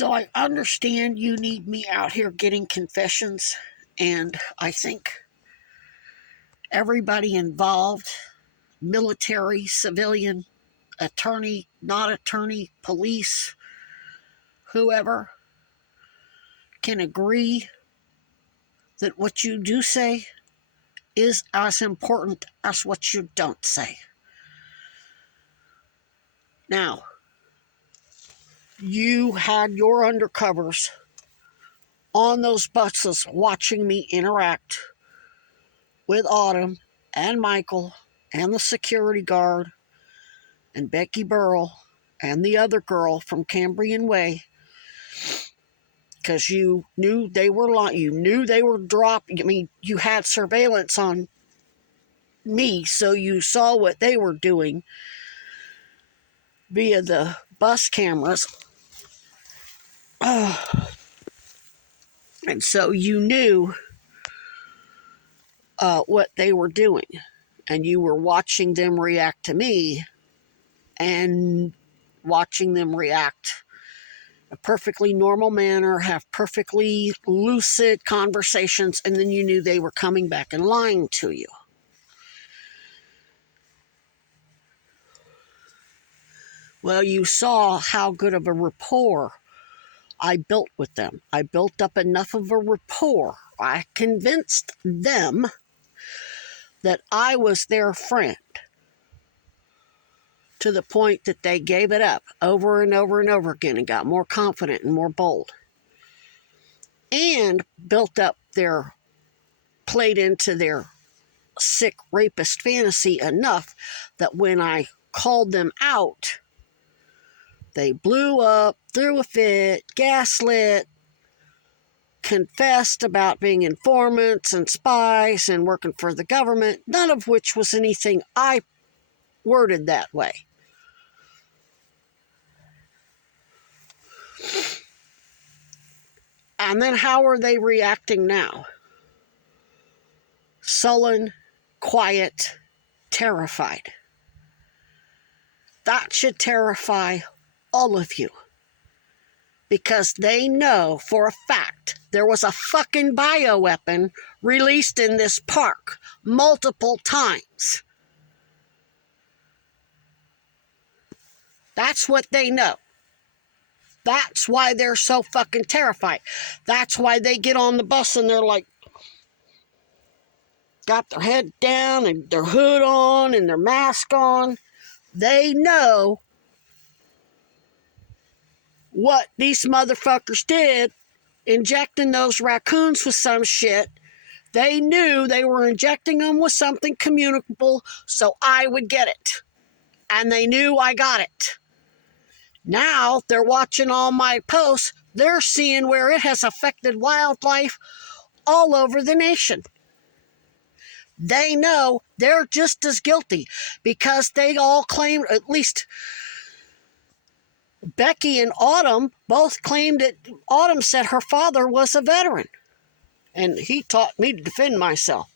So I understand you need me out here getting confessions, and I think everybody involved, military, civilian, attorney, not attorney, police, whoever, can agree that what you do say is as important as what you don't say. Now, you had your undercovers on those buses watching me interact with Autumn and Michael and the security guard and Becky Burrell and the other girl from Cambrian Way, because you knew they were lying. You knew they were dropping. I mean, you had surveillance on me, so you saw what they were doing via the bus cameras. And so you knew what they were doing. And you were watching them react to me and watching them react a perfectly normal manner, have perfectly lucid conversations, and then you knew they were coming back and lying to you. Well, you saw how good of a rapport I built with them. I built up enough of a rapport. I convinced them that I was their friend, to the point that they gave it up over and over and over again and got more confident and more bold. And played into their sick rapist fantasy enough that when I called them out, they blew up, threw a fit, gaslit, confessed about being informants and spies and working for the government, none of which was anything I worded that way. And then how are they reacting now? Sullen, quiet, terrified. That should terrify all of you, because they know for a fact there was a fucking bioweapon released in this park multiple times. That's what they know. That's why they're so fucking terrified. That's why they get on the bus and they're like, got their head down and their hood on and their mask on. They know what these motherfuckers did, injecting those raccoons with some shit. They knew they were injecting them with something communicable so I would get it. And they knew I got it. Now they're watching all my posts. They're seeing where it has affected wildlife all over the nation. They know they're just as guilty, because they all claim, at least Becky and Autumn both claimed that Autumn said her father was a veteran, and he taught me to defend myself.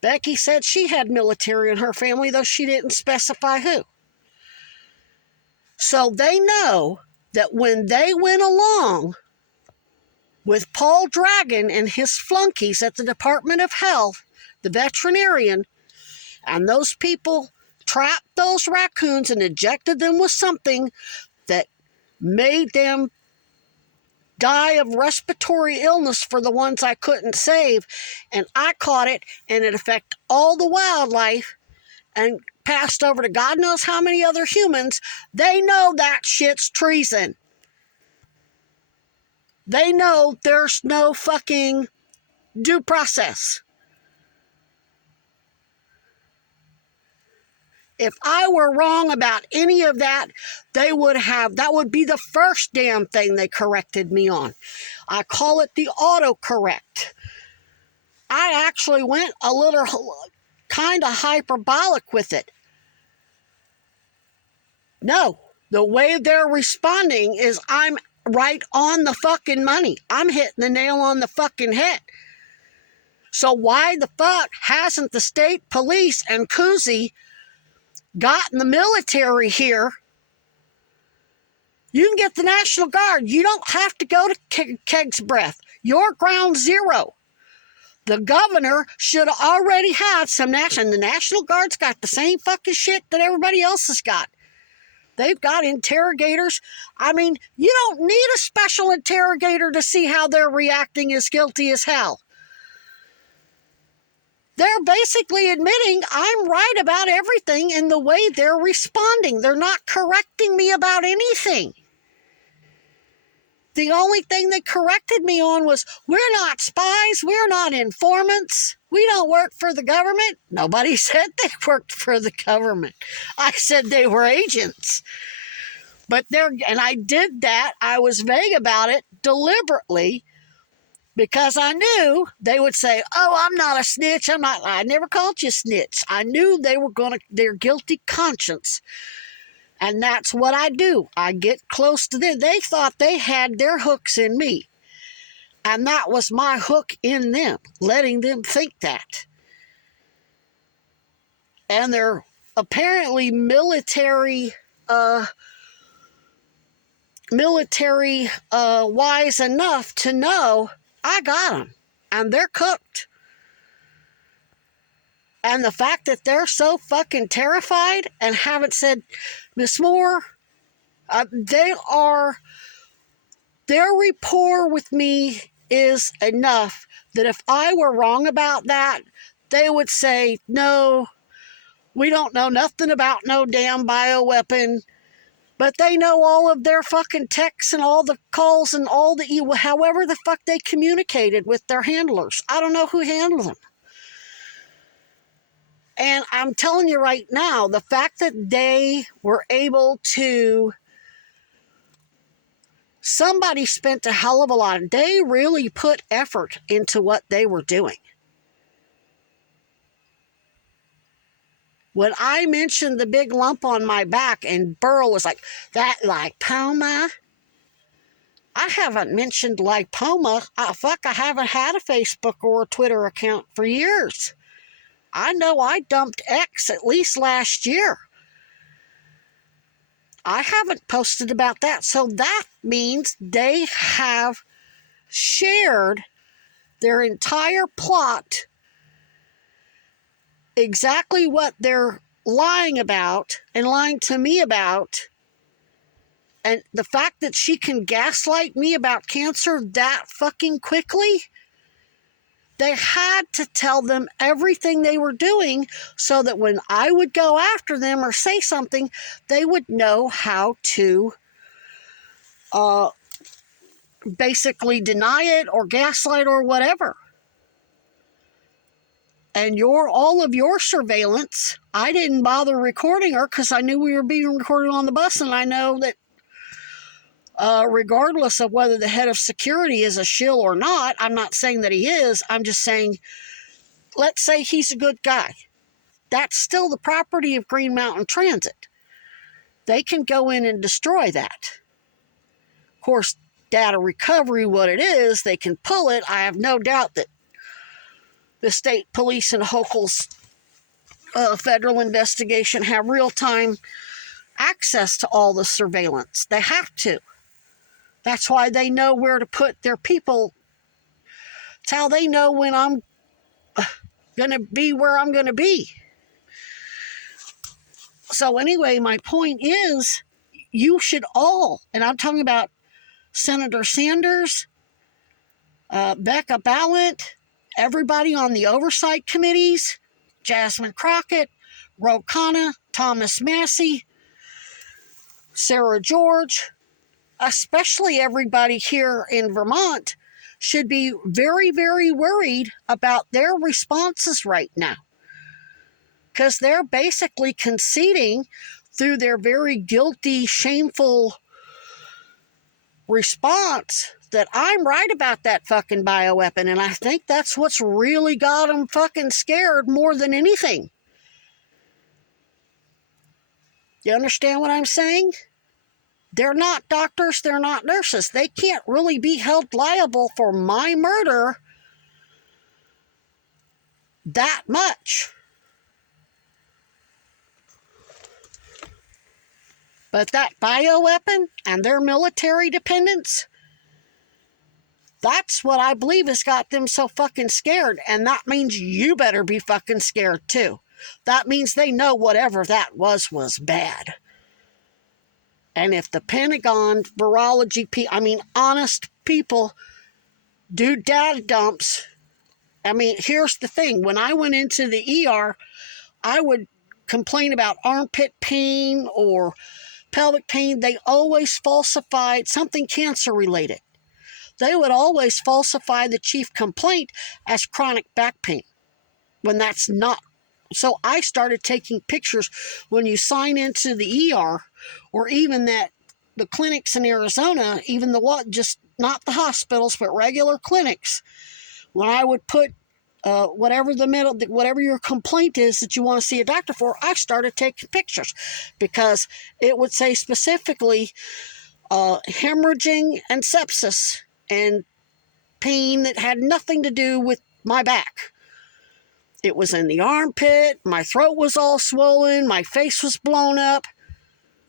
Becky said she had military in her family, though she didn't specify who. So they know that when they went along with Paul Dragon and his flunkies at the Department of Health, the veterinarian, and those people trapped those raccoons and injected them with something that made them die of respiratory illness for the ones I couldn't save, and I caught it, and it affected all the wildlife and passed over to God knows how many other humans. They know that shit's treason. They know there's no fucking due process. If I were wrong about any of that, that would be the first damn thing they corrected me on. I call it the autocorrect. I actually went a little kind of hyperbolic with it. No, the way they're responding is I'm right on the fucking money. I'm hitting the nail on the fucking head. So why the fuck hasn't the state police and Kuzi gotten the military here You can get the National Guard. You don't have to go to Keg's Breath. You're ground zero. The governor should have already had some national, and the National Guard's got the same fucking shit that everybody else has got. They've got interrogators. I mean, you don't need a special interrogator to see how they're reacting as guilty as hell. They're basically admitting I'm right about everything in the way they're responding. They're not correcting me about anything. The only thing they corrected me on was, we're not spies, we're not informants, we don't work for the government. Nobody said they worked for the government. I said they were agents. But and I did that. I was vague about it deliberately because I knew they would say, oh, I'm not a snitch. I never called you a snitch. I knew they were their guilty conscience. And that's what I do. I get close to them. They thought they had their hooks in me. And that was my hook in them, letting them think that. And they're apparently military wise enough to know I got them. And they're cooked. And the fact that they're so fucking terrified and haven't said, Miss Moore, their rapport with me is enough that if I were wrong about that, they would say, no, we don't know nothing about no damn bioweapon. But they know all of their fucking texts and all the calls and all the, however the fuck they communicated with their handlers. I don't know who handled them. And I'm telling you right now, the fact that they were able to, somebody spent a hell of a lot. They really put effort into what they were doing. When I mentioned the big lump on my back and Burl was like, that lipoma? I haven't mentioned lipoma. I haven't had a Facebook or a Twitter account for years. I know I dumped X at least last year. I haven't posted about that. So that means they have shared their entire plot, exactly what they're lying about and lying to me about. And the fact that she can gaslight me about cancer that fucking quickly, they had to tell them everything they were doing so that when I would go after them or say something, they would know how to basically deny it or gaslight or whatever. And all of your surveillance, I didn't bother recording her because I knew we were being recorded on the bus, and I know that regardless of whether the head of security is a shill or not, I'm not saying that he is, I'm just saying, let's say he's a good guy. That's still the property of Green Mountain Transit. They can go in and destroy that. Of course, data recovery, what it is, they can pull it. I have no doubt that the state police and Hochul's federal investigation have real-time access to all the surveillance. They have to. That's why they know where to put their people. It's how they know when I'm going to be where I'm going to be. So anyway, my point is, you should all, and I'm talking about Senator Sanders, Becca Ballant, everybody on the oversight committees, Jasmine Crockett, Ro Khanna, Thomas Massey, Sarah George, especially everybody here in Vermont, should be very, very worried about their responses right now. Because they're basically conceding through their very guilty, shameful response that I'm right about that fucking bioweapon. And I think that's what's really got them fucking scared more than anything. You understand what I'm saying? They're not doctors, they're not nurses. They can't really be held liable for my murder that much. But that bioweapon and their military dependence, that's what I believe has got them so fucking scared. And that means you better be fucking scared too. That means they know whatever that was bad. And if the Pentagon, virology, honest people do data dumps. Here's the thing. When I went into the ER, I would complain about armpit pain or pelvic pain. They always falsified something cancer related. They would always falsify the chief complaint as chronic back pain when that's not. So I started taking pictures when you sign into the ER, or even the clinics in Arizona, even just not the hospitals, but regular clinics. When I would put whatever your complaint is that you want to see a doctor for, I started taking pictures because it would say specifically hemorrhaging and sepsis and pain that had nothing to do with my back. It was in the armpit, my throat was all swollen, my face was blown up.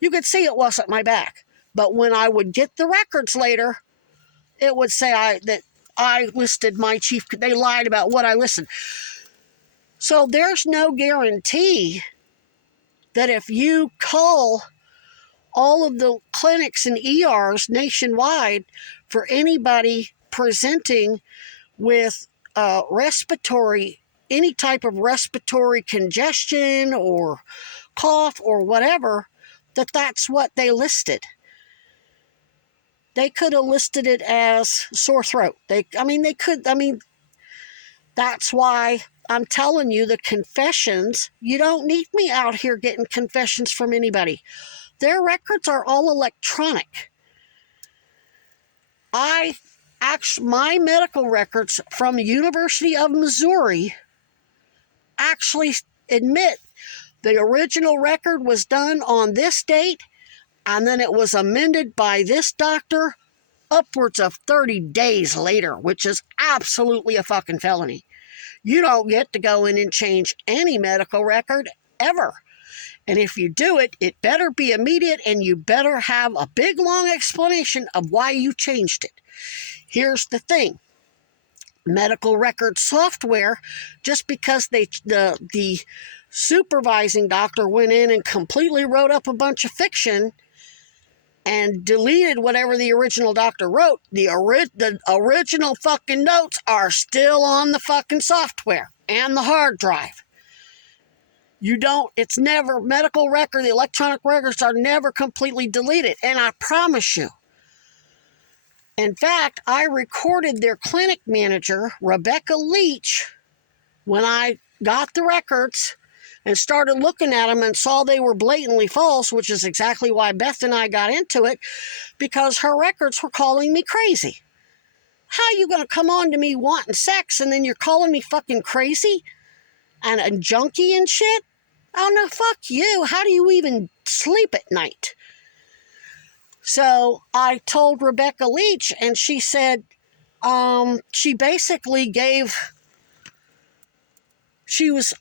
You could see it wasn't my back. But when I would get the records later, it would say that I listed my chief. They lied about what I listed. So there's no guarantee that if you call all of the clinics and ERs nationwide for anybody presenting with any type of respiratory congestion or cough or whatever, that's what they listed. They could have listed it as sore throat. They could. That's why I'm telling you the confessions. You don't need me out here getting confessions from anybody. Their records are all electronic. My medical records from the University of Missouri actually admit the original record was done on this date, and then it was amended by this doctor upwards of 30 days later, which is absolutely a fucking felony. You don't get to go in and change any medical record ever. And if you do it, it better be immediate, and you better have a big, long explanation of why you changed it. Here's the thing. Medical record software, just because the supervising doctor went in and completely wrote up a bunch of fiction and deleted whatever the original doctor wrote, the original fucking notes are still on the fucking software and the hard drive. Medical record, the electronic records are never completely deleted, and I promise you. In fact, I recorded their clinic manager, Rebecca Leach, when I got the records and started looking at them and saw they were blatantly false, which is exactly why Beth and I got into it, because her records were calling me crazy. How are you going to come on to me wanting sex and then you're calling me fucking crazy and a junkie and shit? Oh, no, fuck you. How do you even sleep at night? So I told Rebecca Leach, and she said, she basically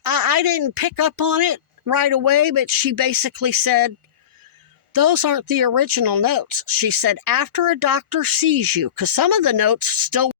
I didn't pick up on it right away, but she basically said, those aren't the original notes. She said, after a doctor sees you, because some of the notes still